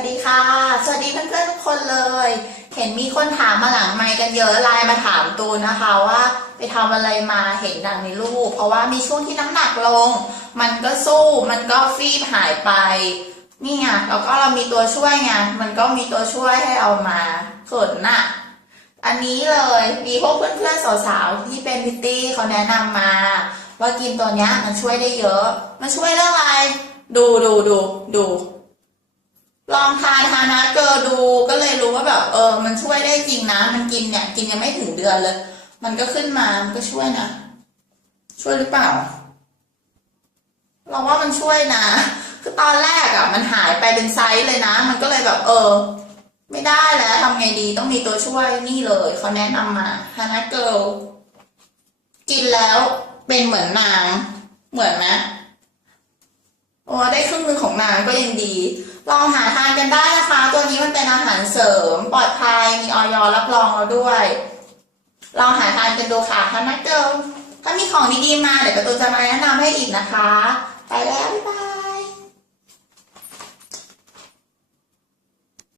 วัสดีค่ะ สวัสดีเพื่อนๆทุกคนเลย เห็นมีคนถามมาหลังไมค์กันเยอะไลน์มาถามตูนนะคะว่าไปทำอะไรมาเห็นดังในรูป เพราะว่ามีช่วงที่น้ำหนักลง มันก็สู้มันก็ฟีบหายไป นี่ไงแล้วก็เรามีตัวช่วยไงมันก็มีตัวช่วยให้เอามาส่วนน่ะ อันนี้เลยมีพวกเพื่อนๆสาวๆที่เป็นพิตตี้เขาแนะนำมา ว่ากินตัวเนี้ยมันช่วยได้เยอะ มันช่วยเรื่องอะไรดูดูดูดูานฮานาเกอดูก็เลยรู้ว่าแบบเออ มันช่วยได้จริงนะ มันกินเนี่ย กินยังไม่ถึงเดือนเลย มันก็ขึ้นมา มันก็ช่วยนะ ช่วยหรือเปล่า เราว่ามันช่วยนะ คือตอนแรกอะมันหายไปเป็นไซส์เลยนะ มันก็เลยแบบ เออ ไม่ได้แล้วทำไงดีต้องมีตัวช่วยนี่เลยเขาแนะนำมาฮานาเกิลกินแล้วเป็นเหมือนนาง เหมือนไหมโอ้ได้ครึ่งหนึงของนางก็ยังดี ลองหาทานกันได้นะคะ ตัวนี้มันเป็นอาหารเสริม ปลอดภัยมีออยรับรองเราด้วย ลองหาทานกันดูค่ะฮานาเกิลถ้ามีของดีๆมาเดี๋ยวกระตูจะมาแนะนำให้อีกนะคะ ไปแล้วบ๊ายบาย